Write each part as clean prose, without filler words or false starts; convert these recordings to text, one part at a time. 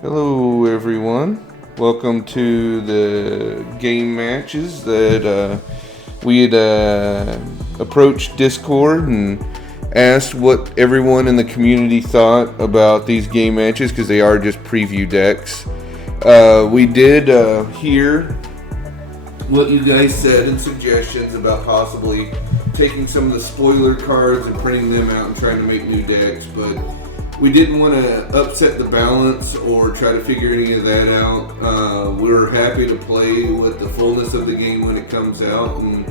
Hello, everyone. Welcome to the game matches that we had approached Discord and asked what everyone in the community thought about these game matches because they are just preview decks. We did hear what you guys said and suggestions about possibly taking some of the spoiler cards and printing them out and trying to make new decks, but we didn't want to upset the balance or try to figure any of that out. We're happy to play with the fullness of the game when it comes out, and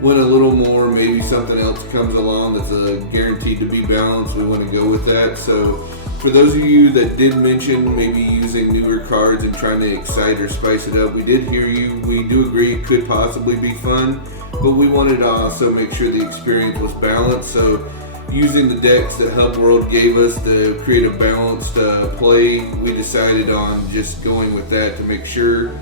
when a little more, maybe something else comes along that's guaranteed to be balanced, we want to go with that. So for those of you that did mention maybe using newer cards and trying to excite or spice it up, we did hear you. We do agree it could possibly be fun, but we wanted to also make sure the experience was balanced. So using the decks that Hubworld gave us to create a balanced play, we decided on just going with that to make sure.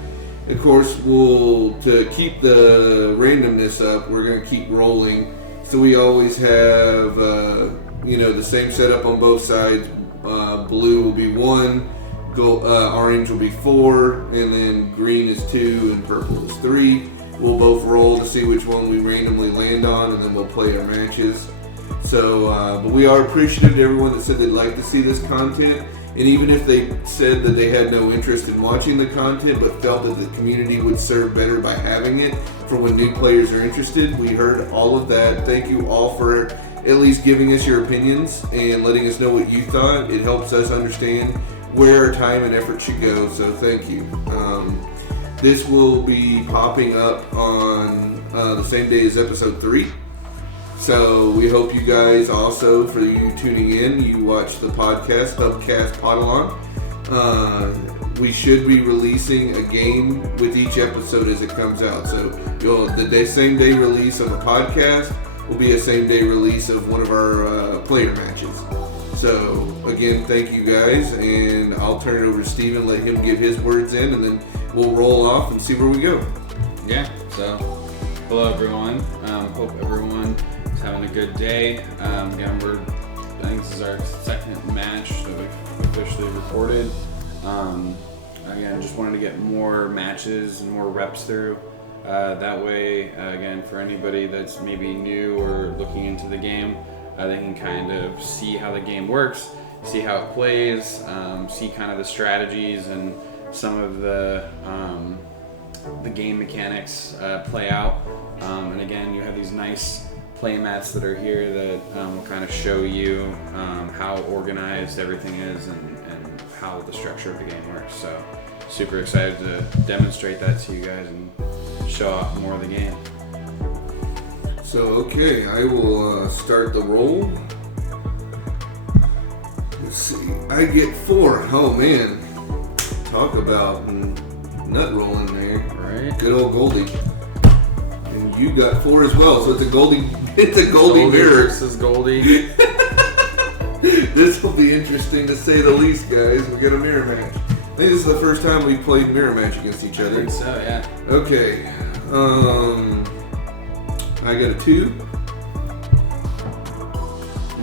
Of course, to keep the randomness up, we're going to keep rolling. So we always have the same setup on both sides. Blue will be 1, orange will be 4, and then green is 2, and purple is 3. We'll both roll to see which one we randomly land on, and then we'll play our matches. So, but we are appreciative to everyone that said they'd like to see this content, and even if they said that they had no interest in watching the content but felt that the community would serve better by having it for when new players are interested, we heard all of that. Thank you all for at least giving us your opinions and letting us know what you thought. It helps us understand where our time and effort should go, so thank you. This will be popping up on the same day as episode 3. So we hope you guys also, for you tuning in, you watch the podcast, Hubcast Aidalon. We should be releasing a game with each episode as it comes out. So the same day release of a podcast will be a same day release of one of our player matches. So again, thank you guys, and I'll turn it over to Steven, let him give his words in, and then we'll roll off and see where we go. Yeah, so hello everyone. Hope everyone is having a good day. I think this is our second match that we've officially recorded. Again, just wanted to get more matches and more reps through. That way, again, for anybody that's maybe new or looking into the game, they can kind of see how the game works, see how it plays, see kind of the strategies and some of the game mechanics play out. And again, you have these nice play mats that are here that will kind of show you how organized everything is and how the structure of the game works. So super excited to demonstrate that to you guys and show off more of the game. So okay, I will start the roll. Let's see, I get 4. Oh man, talk about nut rolling there. Right. Good old Goldie. And you got 4 as well, so it's a Goldie mirror. Versus Goldie. This will be interesting to say the least, guys. We got a mirror match. I think this is the first time we've played mirror match against each other. I think so, yeah. Okay. I got a 2.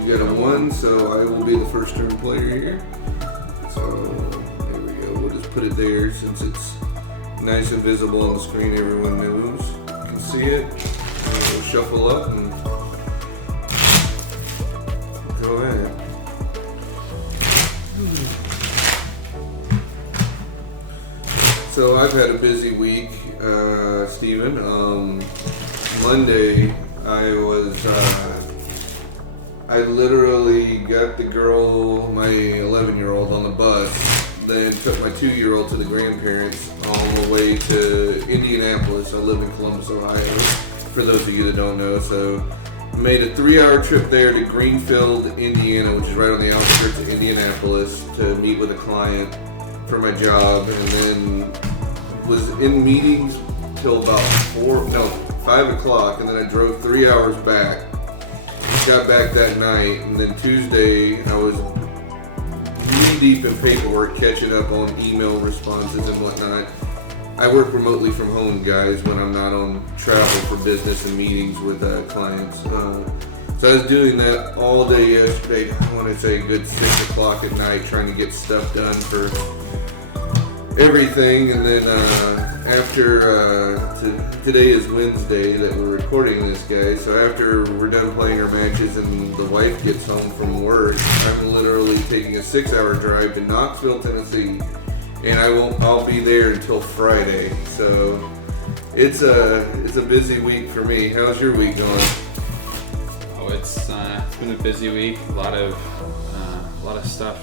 You got a 1, so I will be the first turn player here. So there we go. We'll just put it there since it's nice and visible on the screen. Everyone knows. You can see it. And we'll shuffle up and go ahead. So I've had a busy week, Steven. Monday, I literally got the girl, my 11-year-old, on the bus, then took my 2-year-old to the grandparents all the way to Indianapolis. I live in Columbus, Ohio, for those of you that don't know. So made a 3-hour trip there to Greenfield, Indiana, which is right on the outskirts of Indianapolis, to meet with a client for my job, and then was in meetings till about 5 o'clock, and then I drove 3 hours back. Got back that night, and then Tuesday I was knee deep in paperwork, catching up on email responses and whatnot. I work remotely from home, guys, when I'm not on travel for business and meetings with clients. So So I was doing that all day yesterday. I want to say a good 6 o'clock at night, trying to get stuff done for everything. And then today is Wednesday that we're recording this, guys. So after we're done playing our matches and the wife gets home from work, I'm literally taking a 6-hour drive to Knoxville, Tennessee, and I'll be there until Friday. So it's a busy week for me. How's your week going? Oh, it's been a busy week. A lot of stuff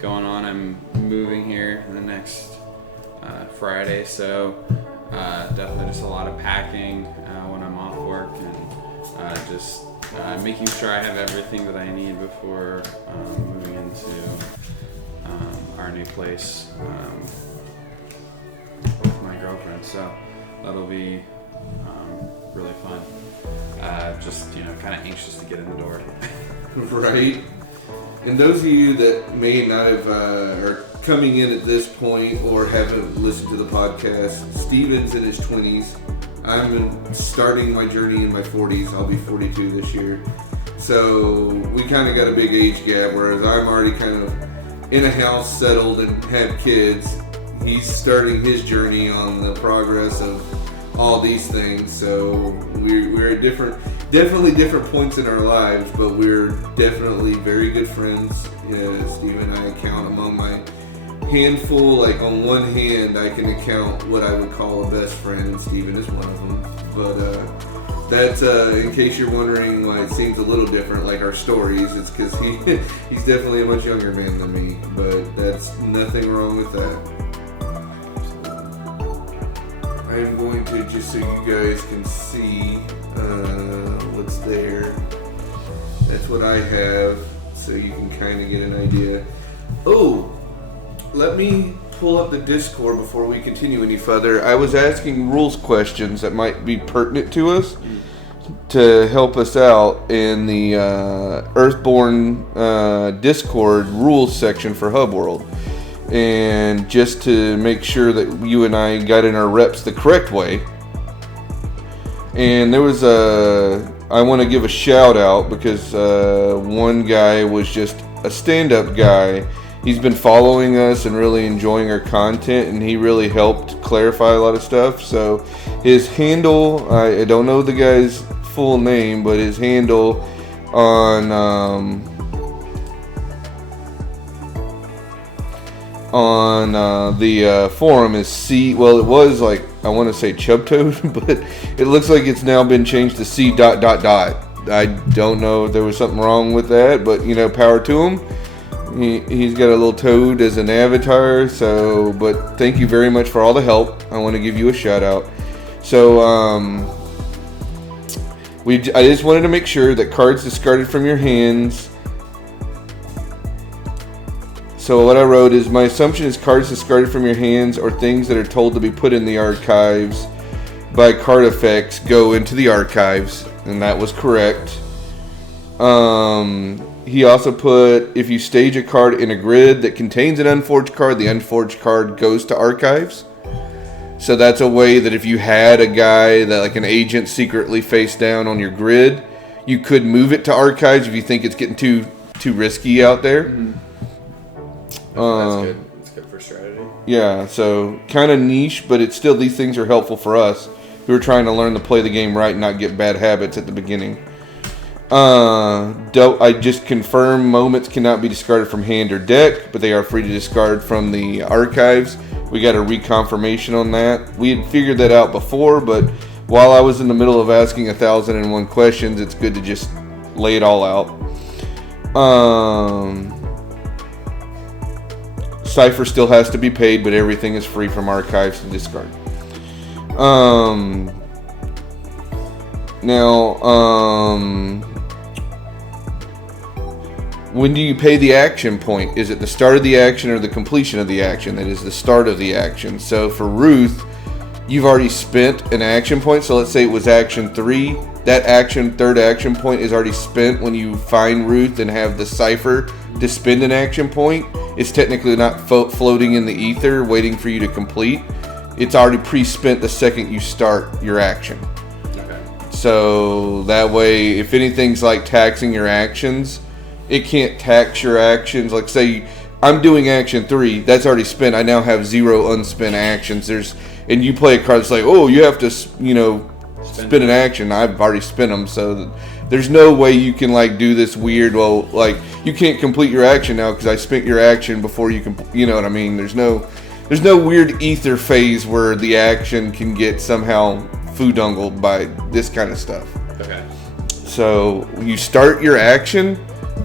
going on. I'm moving here the next Friday, so definitely just a lot of packing when I'm off work, and just making sure I have everything that I need before moving into our new place with my girlfriend. So that'll be really fun. Just kind of anxious to get in the door. Right. And those of you that may not have are coming in at this point or haven't listened to the podcast, Steven's in his 20s. I'm starting my journey in my 40s. I'll be 42 this year. So we kind of got a big age gap, whereas I'm already kind of in a house, settled, and have kids. He's starting his journey on the progress of all these things. So we're at definitely different points in our lives, but we're definitely very good friends. Steve and I count among my handful, like on one hand I can account what I would call a best friend, and Steven is one of them. But that's in case you're wondering why it seems a little different, like our stories, it's because he's definitely a much younger man than me, but that's nothing wrong with that. I'm going to, just so you guys can see what's there. That's what I have, so you can kind of get an idea. Oh, let me pull up the Discord before we continue any further. I was asking rules questions that might be pertinent to us to help us out in the Earthborn Discord rules section for Hubworld. And just to make sure that you and I got in our reps the correct way. And there was I want to give a shout out because one guy was just a stand-up guy. He's been following us and really enjoying our content, and he really helped clarify a lot of stuff. So his handle, I don't know the guy's full name, but his handle on the forum is it was like, I want to say Chubtoad, but it looks like it's now been changed to C ... I don't know if there was something wrong with that, but power to him. He's got a little toad as an avatar, but thank you very much for all the help. I want to give you a shout out. So I just wanted to make sure that cards discarded from your hands. So what I wrote is, my assumption is cards discarded from your hands or things that are told to be put in the archives by card effects go into the archives, and that was correct. He also put, if you stage a card in a grid that contains an unforged card, the unforged card goes to archives. So that's a way that if you had a guy that, like an agent, secretly face down on your grid, you could move it to archives if you think it's getting too risky out there. Mm-hmm. That's good. It's good for strategy. Yeah, so kind of niche, but it's still, these things are helpful for us who are trying to learn to play the game right and not get bad habits at the beginning. I just confirmed moments cannot be discarded from hand or deck, but they are free to discard from the archives. We got a reconfirmation on that. We had figured that out before, but while I was in the middle of asking 1,001 questions, it's good to just lay it all out. Cipher still has to be paid, but everything is free from archives to discard. When do you pay the action point? Is it the start of the action or the completion of the action? That is the start of the action. So for Ruth, you've already spent an action point. So let's say it was action 3. That third action point is already spent when you find Ruth and have the cipher to spend an action point. It's technically not floating in the ether waiting for you to complete. It's already pre-spent the second you start your action. Okay. So that way, if anything's like taxing your actions, it can't tax your actions. Like say I'm doing action 3, that's already spent. I now have 0 unspent actions. And you play a card that's like, oh, you have to, spend an action. I've already spent them, so there's no way you can like do this weird. Well, like you can't complete your action now because I spent your action before you can. You know what I mean? There's no weird ether phase where the action can get somehow foodungled by this kind of stuff. Okay. So you start your action,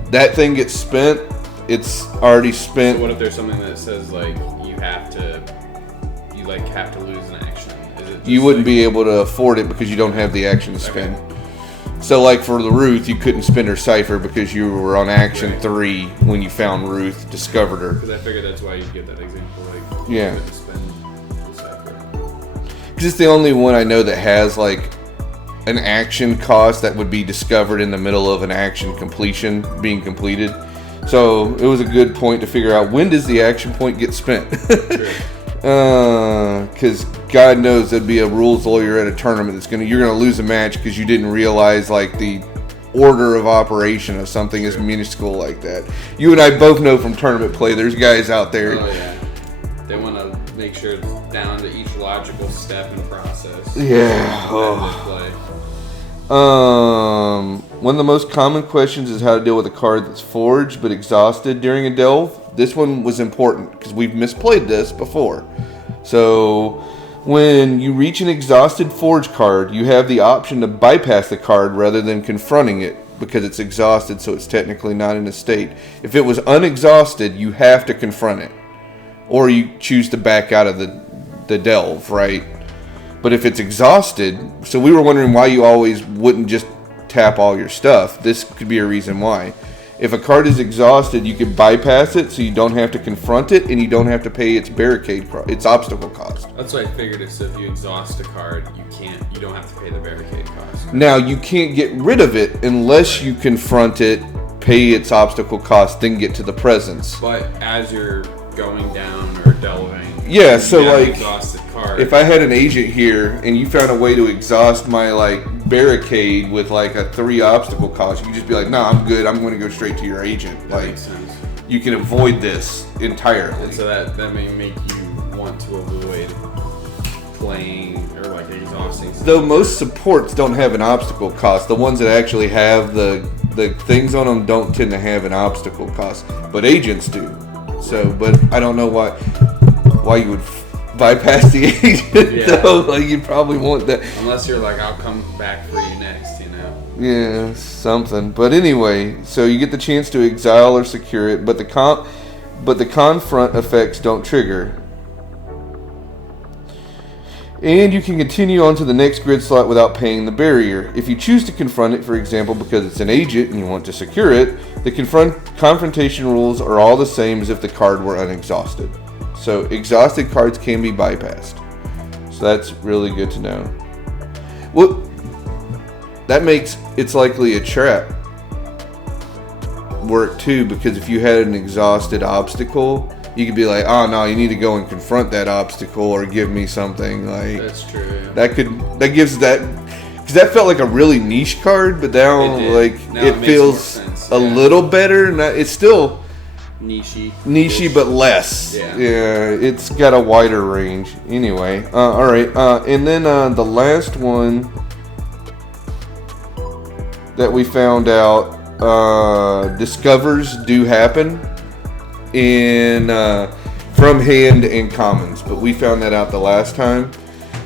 that thing gets spent. It's already spent. So what if there's something that says like you have to lose an action? You wouldn't be able to afford it because you don't have the action to spend. Okay. So like for the Ruth, you couldn't spend her Cipher because you were on action 3 when you found Ruth, discovered her. Because I figured that's why you give that example. Like, yeah. You couldn't spend the Cipher. Because it's the only one I know that has like an action cost that would be discovered in the middle of an action completion being completed. So it was a good point to figure out when does the action point get spent. Because God knows there'd be a rules lawyer at a tournament you're gonna lose a match because you didn't realize like the order of operation of something is minuscule like that. You and I both know from tournament play, there's guys out there. Oh yeah, they want to make sure it's down to each logical step and process. Yeah. One of the most common questions is how to deal with a card that's forged but exhausted during a delve. This one was important because we've misplayed this before. So when you reach an exhausted forge card, you have the option to bypass the card rather than confronting it because it's exhausted, so it's technically not in a state. If it was unexhausted, you have to confront it. Or you choose to back out of the delve, right? But if it's exhausted, so we were wondering why you always wouldn't just tap all your stuff. This could be a reason why. If a card is exhausted, you could bypass it so you don't have to confront it and you don't have to pay its its obstacle cost. That's what I figured. So if you exhaust a card, you don't have to pay the barricade cost. Now you can't get rid of it unless you confront it, pay its obstacle cost, then get to the presence. But as you're going down or delving, yeah, so like exhausted card. If I had an agent here and you found a way to exhaust my like barricade with like a 3 obstacle cost, you could just be like, no, I'm good. I'm going to go straight to your agent. That makes sense. You can avoid this entirely. And so that may make you want to avoid playing or like exhausting stuff. Though most supports don't have an obstacle cost. The ones that actually have the things on them don't tend to have an obstacle cost, but agents do. So, but I don't know why you would bypass the agent. Yeah. Though. Like you'd probably want that. Unless you're like, I'll come back for you next, Yeah, something. But anyway, so you get the chance to exile or secure it, but the confront effects don't trigger. And you can continue on to the next grid slot without paying the barrier. If you choose to confront it, for example, because it's an agent and you want to secure it, the confrontation rules are all the same as if the card were unexhausted. So exhausted cards can be bypassed. So that's really good to know. Well, that makes it's likely a trap work too, because if you had an exhausted obstacle, you could be like, oh no, you need to go and confront that obstacle or give me something like. That's true. Yeah. That gives that, because that felt like a really niche card, but now it feels a little better. It's still nichey, but less. Yeah, it's got a wider range. Anyway, all right, and then the last one that we found out, discovers do happen in from hand and commons, but we found that out the last time.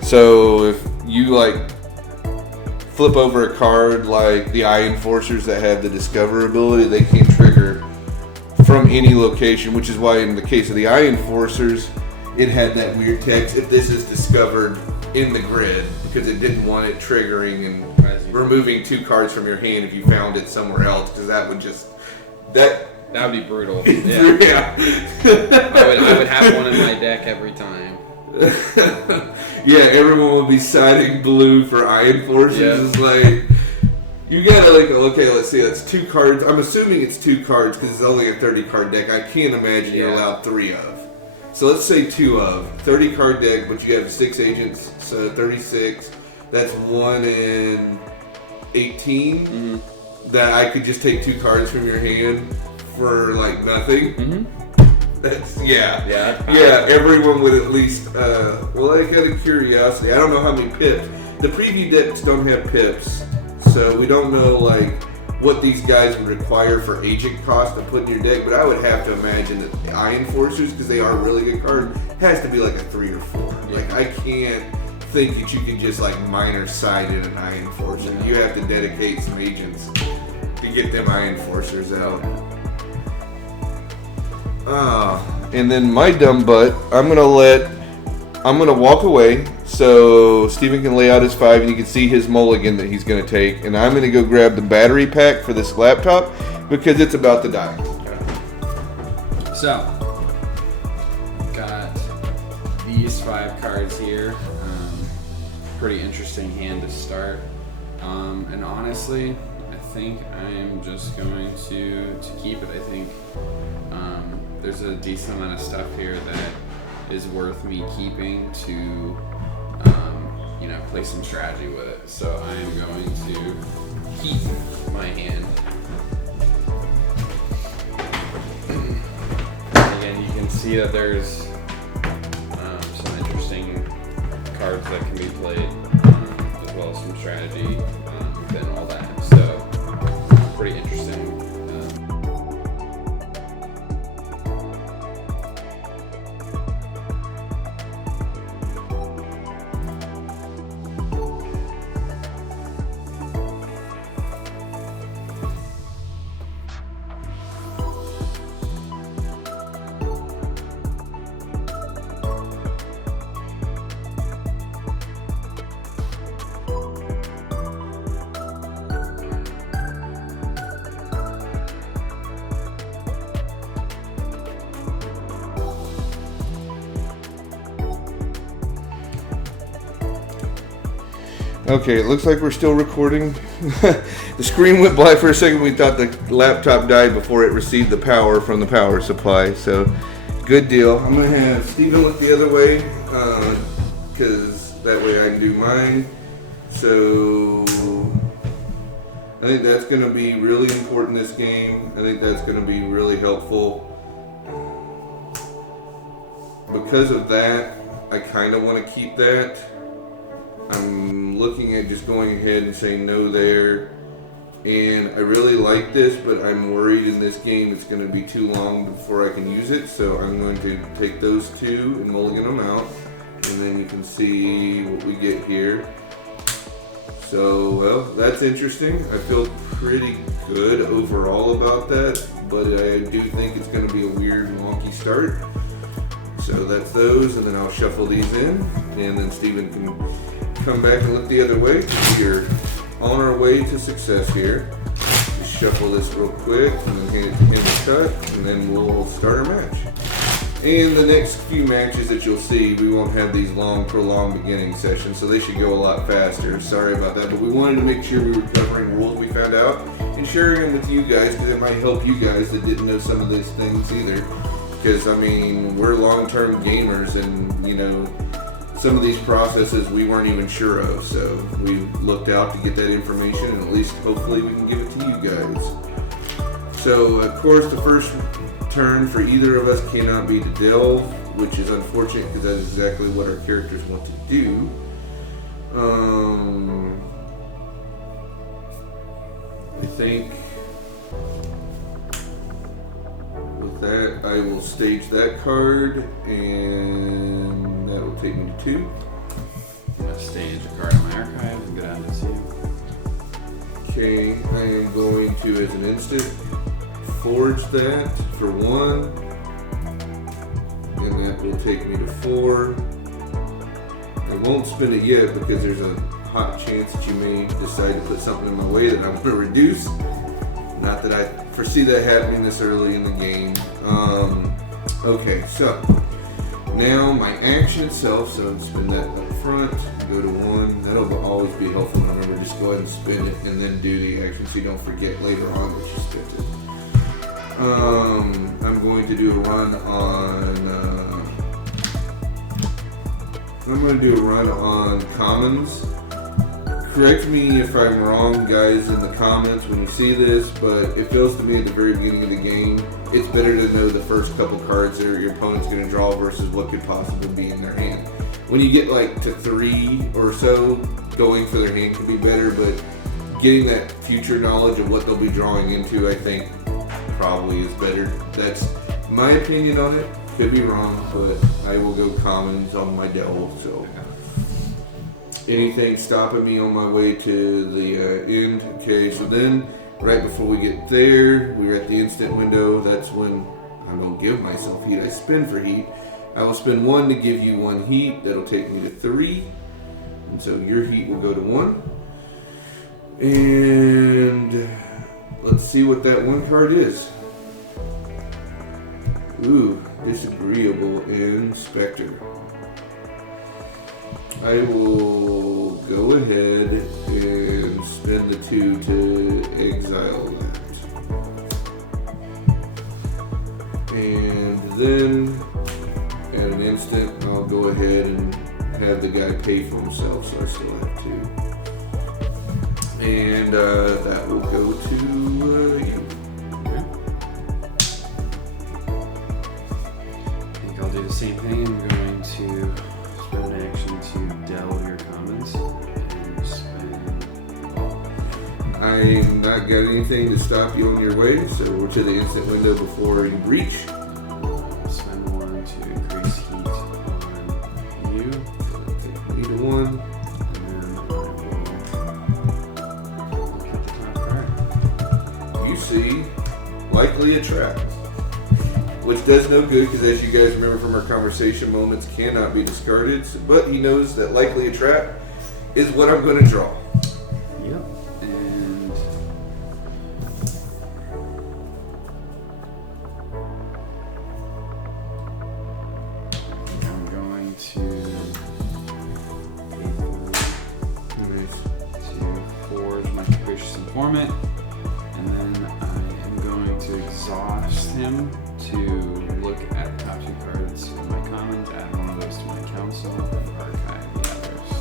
So if you like flip over a card like the Eye Enforcers that have the Discover ability, they can trigger from any location, which is why in the case of the Eye Enforcers, it had that weird text, if this is discovered in the grid, because it didn't want it triggering and removing 2 cards from your hand if you found it somewhere else, because that would just that would be brutal. Yeah. I would have one in my deck every time. Yeah, everyone would be siding blue for Eye Enforcers. Yeah. It's like you gotta like, okay, let's see, that's 2 cards. I'm assuming it's 2 cards because it's only a 30 card deck. I can't imagine you're allowed 3 of. So let's say 2 of 30 card deck, but you have 6 agents, so 36. That's 1 in 18 that I could just take 2 cards from your hand for like nothing. That's everyone would at least well, I got a curiosity. I don't know how many pips. The preview decks don't have pips, so we don't know like what these guys would require for agent cost to put in your deck, but I would have to imagine that the Eye Enforcers, because they are a really good card, has to be like a 3 or 4. Like I can't think that you can just like minor side in an Eye Enforcer. You have to dedicate some agents to get them Eye Enforcers out. And then my dumb butt, I'm gonna walk away so Steven can lay out his 5 and you can see his mulligan that he's gonna take, and I'm gonna go grab the battery pack for this laptop because it's about to die. So, got these 5 cards here. Pretty interesting hand to start. And honestly, I think I'm just going to keep it. I think there's a decent amount of stuff here that is worth me keeping to play some strategy with it. So I am going to keep my hand. Again, you can see that there's some interesting cards that can be played, as well as some strategy within all that. So pretty interesting. Okay, it looks like we're still recording. The screen went black for a second. We thought the laptop died before it received the power from the power supply. So, good deal. I'm going to have Steven look the other way because that way I can do mine. So, I think that's going to be really important this game. I think that's going to be really helpful. Because of that, I kind of want to keep that. I'm looking at just going ahead and saying no there, and I really like this, but I'm worried in this game it's going to be too long before I can use it, so I'm going to take those 2 and mulligan them out, and then you can see what we get here. So, well, that's interesting. I feel pretty good overall about that, but I do think it's going to be a weird, wonky start. So that's those, and then I'll shuffle these in, and then Steven can come back and look the other way. We're on our way to success here. Just shuffle this real quick and then hand it to him to cut, and then we'll start our match. And the next few matches that you'll see, we won't have these long, prolonged beginning sessions, so they should go a lot faster. Sorry about that, but we wanted to make sure we were covering rules we found out and sharing them with you guys, because it might help you guys that didn't know some of these things either. Because, I mean, we're long-term gamers, and, some of these processes we weren't even sure of, so we looked out to get that information, and at least hopefully we can give it to you guys. So, of course, the first turn for either of us cannot be to delve, which is unfortunate because that's exactly what our characters want to do. I think with that, I will stage that card, and that will take me to 2. I'm going to stage a card in my archive and go down to 2. Okay, I am going to, as an instant, forge that for 1, and that will take me to 4. I won't spend it yet because there's a hot chance that you may decide to put something in my way that I want to reduce. Not that I foresee that happening this early in the game. Okay, so now my action itself, so spin that up front, go to 1. That'll always be helpful to remember. Just go ahead and spin it and then do the action so you don't forget later on that you spent it. I'm going to do a run on commons, correct me if I'm wrong, guys, in the comments when you see this, but it feels to me at the very beginning of the game, it's better to know the first couple cards that your opponent's going to draw versus what could possibly be in their hand. When you get like to 3 or so, going for their hand can be better, but getting that future knowledge of what they'll be drawing into, I think, probably is better. That's my opinion on it. Could be wrong, but I will go commons on my Devil, so... Anything stopping me on my way to the end? Okay, so then, right before we get there, we're at the instant window. That's when I don't give myself heat. I spin for heat. I will spend 1 to give you 1 heat. That'll take me to 3. And so your heat will go to 1. And let's see what that 1 card is. Ooh, Disagreeable and Spectre. I will go ahead and spend the 2 to exile that. And then, at an instant, I'll go ahead and have the guy pay for himself, so I still have 2. And that will go to you. I think I'll do the same thing. I'm going to spend an action to delve your commons and spend. I'm not got anything to stop you on your way, so we're to the instant window before you breach. Spend 1 to increase heat on you. Take me to 1. And then I will look at the top card. You see, likely a trap. Which does no good because, as you guys remember from our conversation, moments cannot be discarded. But he knows that likely a trap is what I'm going to draw. Yep. And I'm going to forge my capricious informant, and then I am going to exhaust him to look at the top 2 cards of my commons, add 1 of those to my council, and archive the others.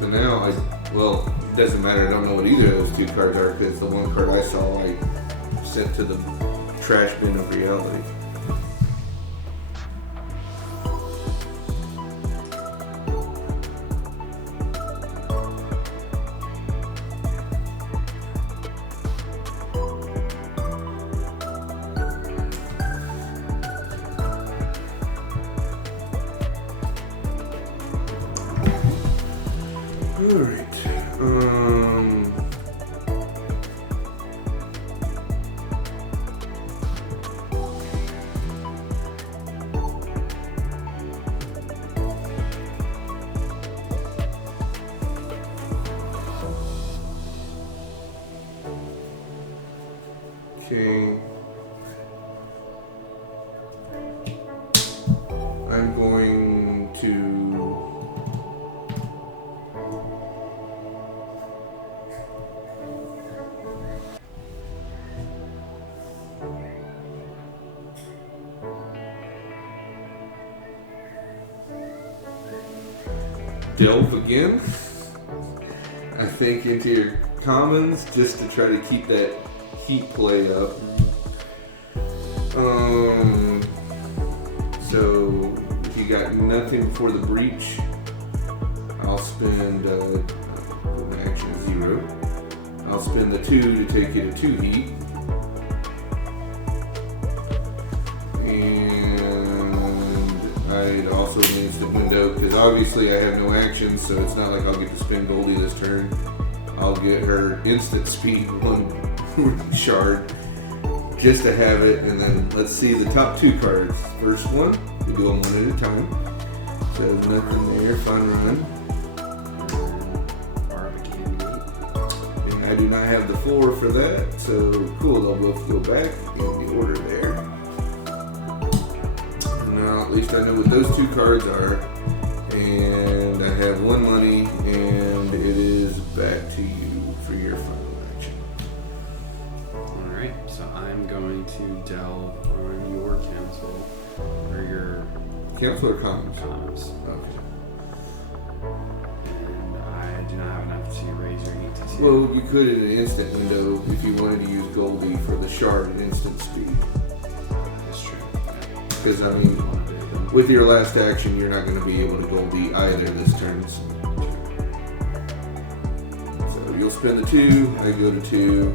So now, it doesn't matter. I don't know what either of those 2 cards are because the 1 card I saw I sent to the trash bin of reality. Alright. Okay. I'm going to delve again, I think, into your commons just to try to keep that heat play up. So if you got nothing for the breach, I'll spend action 0. I'll spend the 2 to take you to 2 heat. I'd also need instant window because obviously I have no action, so it's not like I'll get to spin Goldie this turn. I'll get her instant speed 1 shard just to have it, and then let's see the top 2 cards. First one, we do them 1 at a time. So nothing there, fun run. And I do not have the 4 for that, so cool, they'll both go back in the order there. Now, at least I know what those 2 cards are, and I have 1 money, and it is back to you for your final action. Alright, so I'm going to delve on your council Council or commons? Commons. Okay. And I do not have enough to raise your heat to see. Well, you could in an instant window if you wanted to use Goldie for the shard at instant speed. That's true. Because, I mean, with your last action, you're not going to be able to Goldie either this turn. So you'll spend the 2, I go to 2,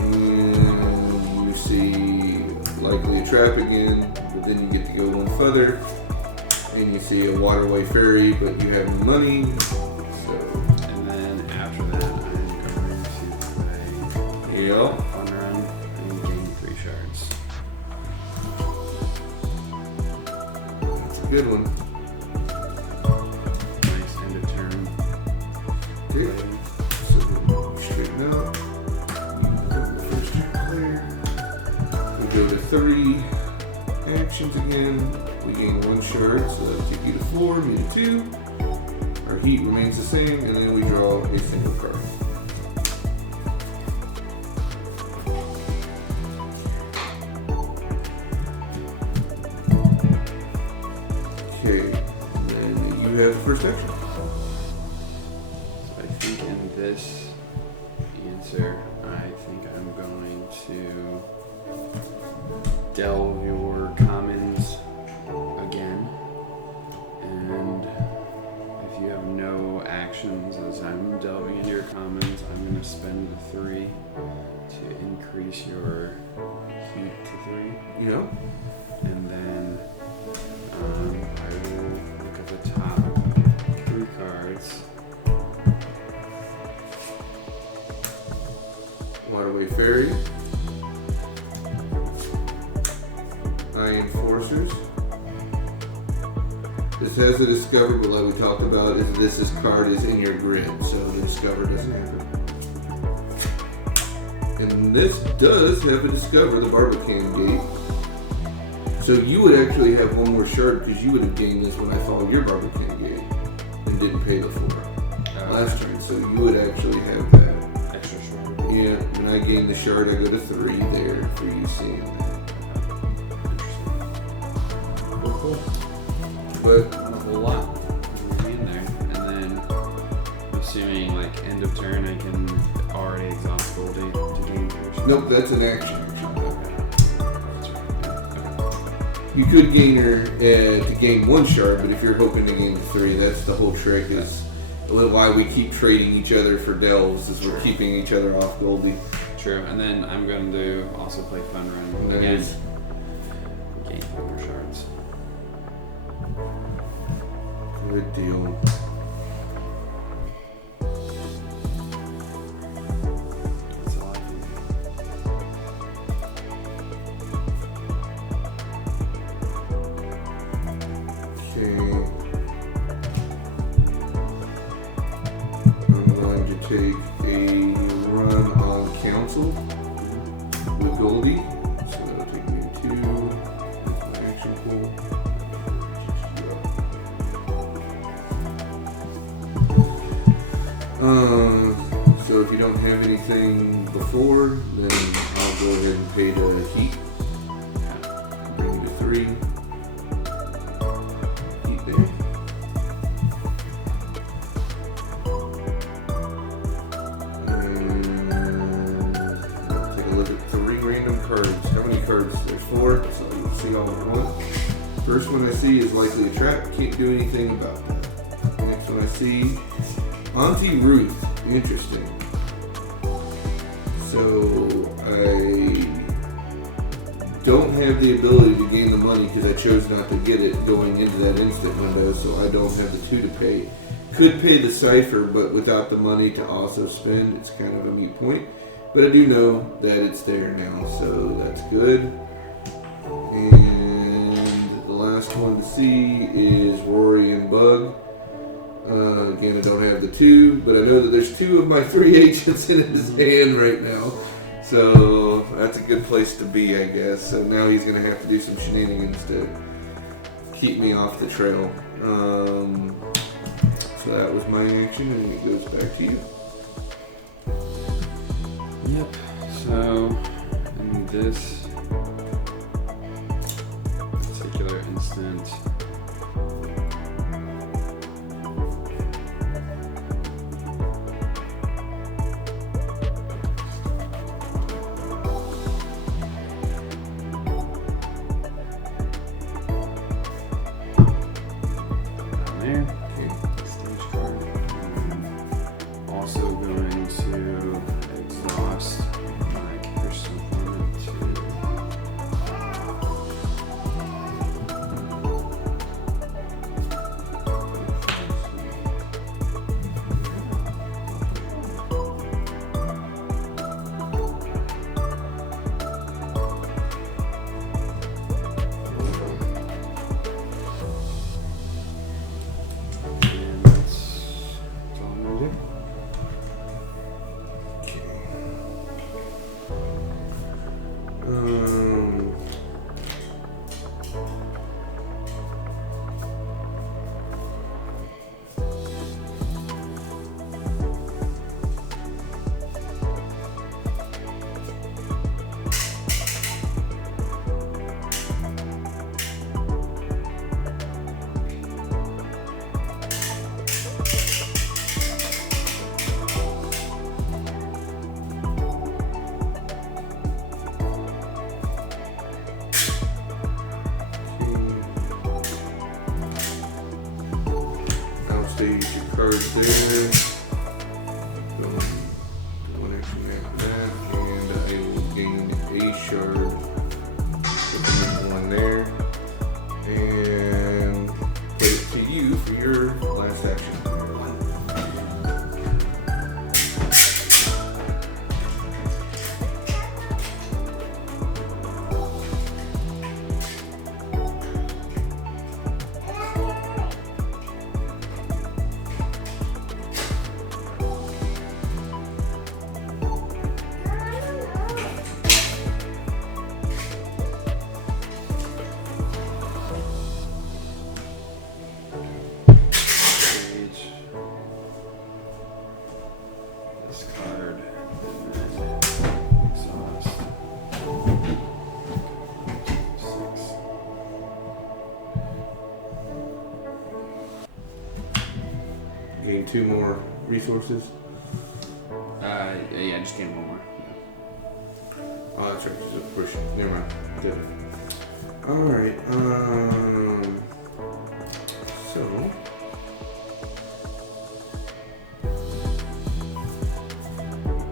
and you see likely a trap again, but then you get to go one further, and you see a waterway ferry, but you have no money. And then after that, I'm going to play Fun Run and gain 3 shards. That's a good one. Nice end of turn. Okay. So straighten out. First turn player. We go to 3 actions again. We gain 1 shard, so that'll take you to 4, me to 2. Our heat remains the same, and then we draw a single card. Okay, and then you have the first action. So I think in this answer, I think I'm going to delve your commons again. And if you have no actions as I'm delving into your commons, I'm going to spend the 3 to increase your heat to 3. Yep. And then I will look at the top 3 cards. Waterway Ferry. Enforcers. This has a discover, but like we talked about, is this card is in your grid, so the discover doesn't happen. And this does have a discover, the Barbican Gate. So you would actually have 1 more shard because you would have gained this when I followed your Barbican Gate and didn't pay the 4 last turn. So you would actually have that Extra shard. Yeah, when I gain the shard, I go to 3 there for you seeing that. Cool. But Not a whole lot in there. And then, assuming like end of turn, I can already exhaust Goldie to gain 4 shards. nope, that's an action. That's right. Okay. You could gain her to gain 1 shard, but if you're hoping to gain 3, that's the whole trick. Is why we keep trading each other for delves, is we're keeping each other off Goldie. True. And then I'm going to also play Fun Run again. Gain 4 more shards. Good deal. That's all I can Okay. I'm going to take a run on Council with Goldie. So that'll take me to 2. That's my action pool. So if you don't have anything before, then I'll go ahead and pay the heat. Bring you to 3. Heat there. And take a look at 3 random cards. How many cards? There's 4, so you'll see all at once. First one I see is likely a trap. Can't do anything about that. Next one I see, Auntie Ruth. Interesting. So I don't have the ability to gain the money because I chose not to get it going into that instant window, so I don't have the 2 to pay. Could pay the cipher, but without the money to also spend, it's kind of a moot point. But I do know that it's there now, so that's good. And the last one to see is Rory and Bug. Again, I don't have the 2, but I know that there's 2 of my 3 agents in his hand right now. So that's a good place to be, I guess. So now he's going to have to do some shenanigans to keep me off the trail. So that was my action, and it goes back to you. Yep. So in this particular instance, there. Stage card. And also going to exhaust my Hisshou opponent to stage your cards there. Boom. One action after that, and I will gain a shard. Put one there, and put it to you for your last action. Gain 2 more resources. Yeah, just gain one more. Oh, that's right. Just a push. Never mind. Good. Alright, so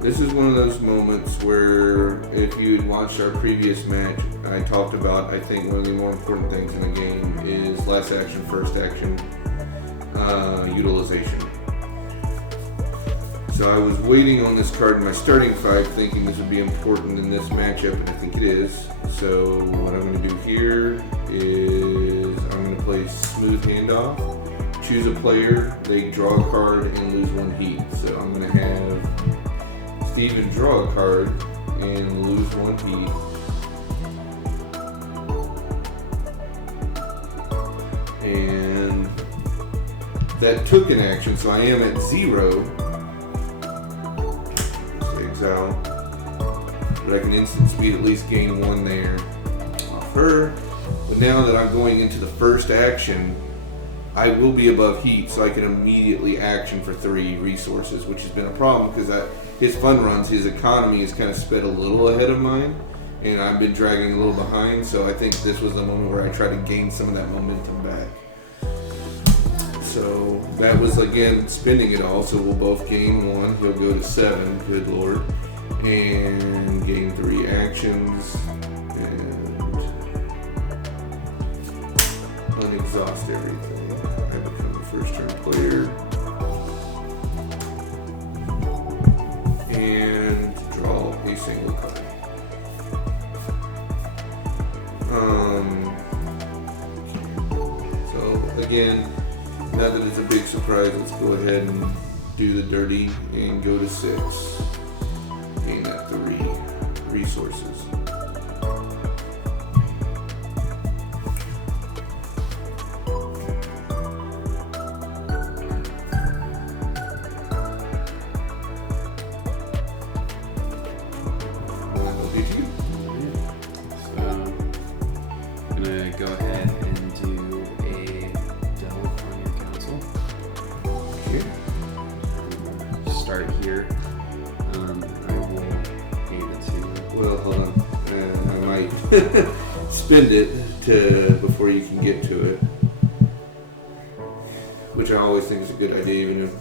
this is one of those moments where if you had watched our previous match, I talked about, I think one of the more important things in the game is last action, first action, utilization. So I was waiting on this card in my starting 5 thinking this would be important in this matchup, and I think it is. So what I'm going to do here is I'm going to play Smooth Handoff, choose a player, they draw a card, and lose 1 heat. So I'm going to have Steven draw a card and lose 1 heat. And that took an action, so I am at 0. Exile. But I can instant speed at least gain 1 there off her. But now that I'm going into the first action, I will be above heat, so I can immediately action for 3 resources, which has been a problem because his fun runs, his economy is kind of sped a little ahead of mine, and I've been dragging a little behind, so I think this was the moment where I tried to gain some of that momentum back. So that was, again, spending it all, so we'll both gain 1. He'll go to 7, good lord, and gain 3 actions, and unexhaust everything. I become the first turn player, and draw a single card. So again, now that it's a big surprise, let's go ahead and do the dirty and go to 6. Gain that 3 resources. Go ahead and do a double on your council. Okay. Start here. I will give it to you. Well, hold on. I might spend it before you can get to it. which I always think is a good idea, even if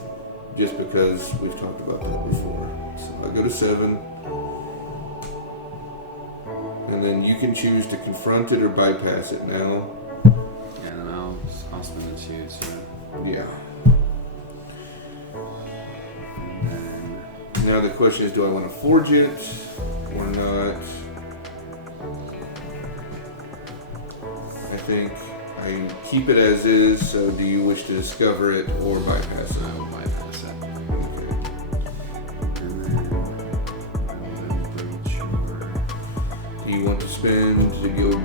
just because we've talked about that before. So I go to 7. And then you can choose to confront it or bypass it now. Yeah, and then I'll spend the 2, so. Yeah. And then. Now the question is, do I want to forge it or not? I think I keep it as is, so do you wish to discover it or bypass it? I will bypass it. And then Do you want to spend to go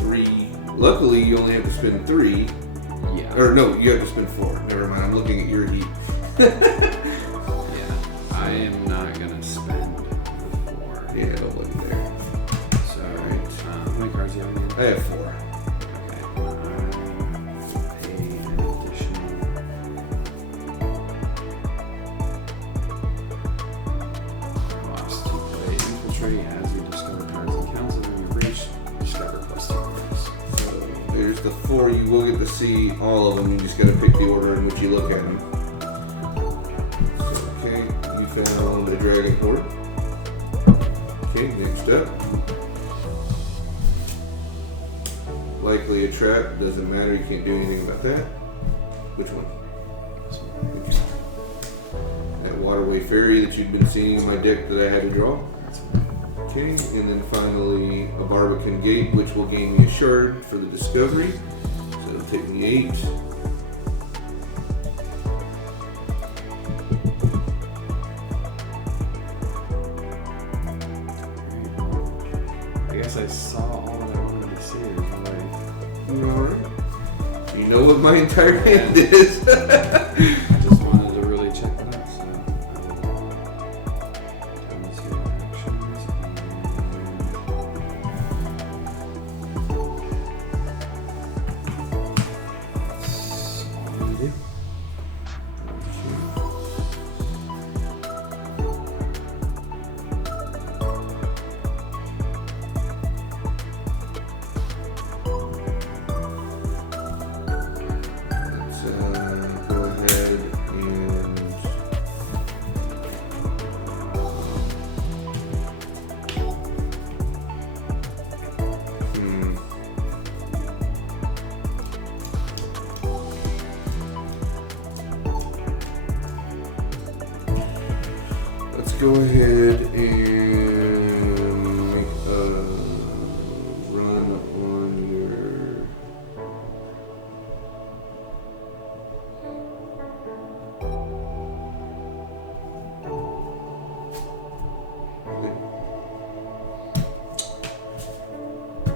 3? Luckily, you only have to spend 3. Yeah. Or no, you have to spend 4. Never mind, I'm looking at your heat. Yeah. I am not going to spend the 4. Yeah, don't look there. So, Alright. how many cards do you have again? I have 4. Okay. Pay an additional. Lost 2 play. Infiltrate as you discover cards and counts of them you reach. Discover +2 cards. So there's the 4. You will get to see all of them. You just got to pick the order in which you look at them. So, okay, you found a dragon horde. Okay, next up. Likely a trap. Doesn't matter. You can't do anything about that. Which one? This one. Okay. That waterway ferry that you've been seeing in my deck that I had to draw. That's one. Okay, and then finally a Barbican Gate, which will gain me a shard for the discovery. So it'll take me 8. I guess I saw all that I wanted to see. Alright. You know what my entire hand is. I just wanted to really check it out, so I will turn to actions and that's all I'm gonna do. Let's go ahead and let's go ahead and make a run on your.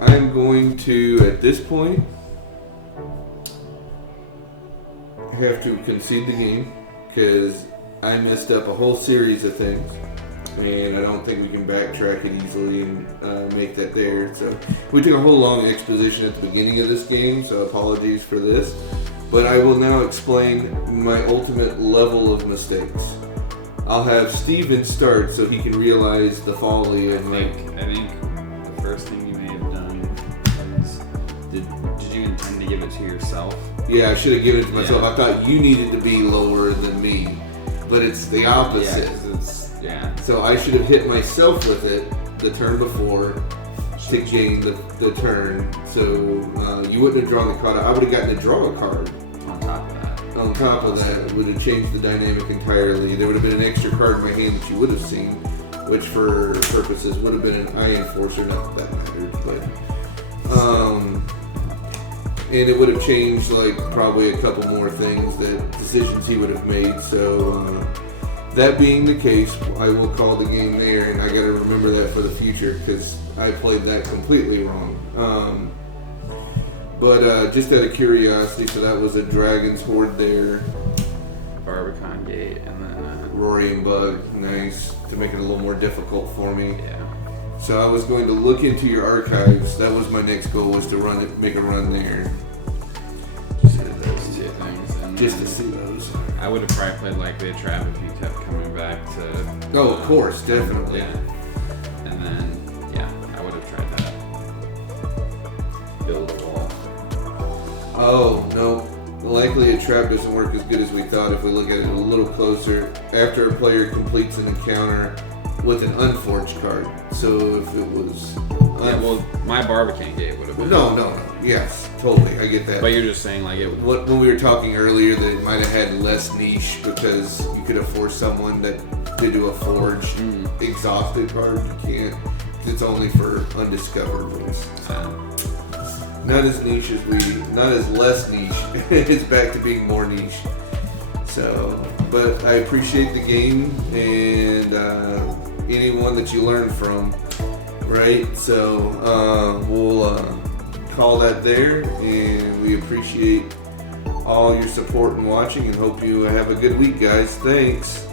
I'm going to, at this point, have to concede the game because I messed up a whole series of things, and I don't think we can backtrack it easily and make that there. So we took a whole long exposition at the beginning of this game, so apologies for this. But I will now explain my ultimate level of mistakes. I'll have Steven start so he can realize the folly of I think the first thing you may have done is did you intend to give it to yourself? Yeah, I should have given it to myself. Yeah. I thought you needed to be lower than me, but it's the opposite. Yeah, 'cause it's So I should have hit myself with it the turn before to gain the turn. So you wouldn't have drawn the card. I would have gotten to draw a card. on top of that. On top of that, it would have changed the dynamic entirely. There would have been an extra card in my hand that you would have seen, which for purposes would have been an Eye Enforcer. Not that that mattered, but and it would have changed like probably a couple more things, that decisions he would have made. So that being the case, I will call the game there, and I got to remember that for the future because I played that completely wrong. But just out of curiosity, so that was a Dragon's Horde there. Barbican Gate, and then Rory and Bug, nice, to make it a little more difficult for me. yeah. So I was going to look into your archives. That was my next goal, was to run it, make a run there. Just did those 2 things, and Just to then see those. I would have probably played Likely a Trap if you kept coming back to. Oh, of course, definitely. Yeah. And then I would have tried that. Build a wall. Oh, no. likely a trap doesn't work as good as we thought if we look at it a little closer after a player completes an encounter with an unforged card. So if it was... my Barbicane gate would have been... No. Yes, totally. I get that. But you're just saying, like, it would... When we were talking earlier that it might have had less niche because you could have forced someone that to do a forged exhausted card. You can't. It's only for undiscovered ones. Not as niche as not as less niche. It's back to being more niche. So, but I appreciate the game and anyone that you learn from, right? So we'll call that there, and we appreciate all your support and watching, and hope you have a good week, guys. Thanks.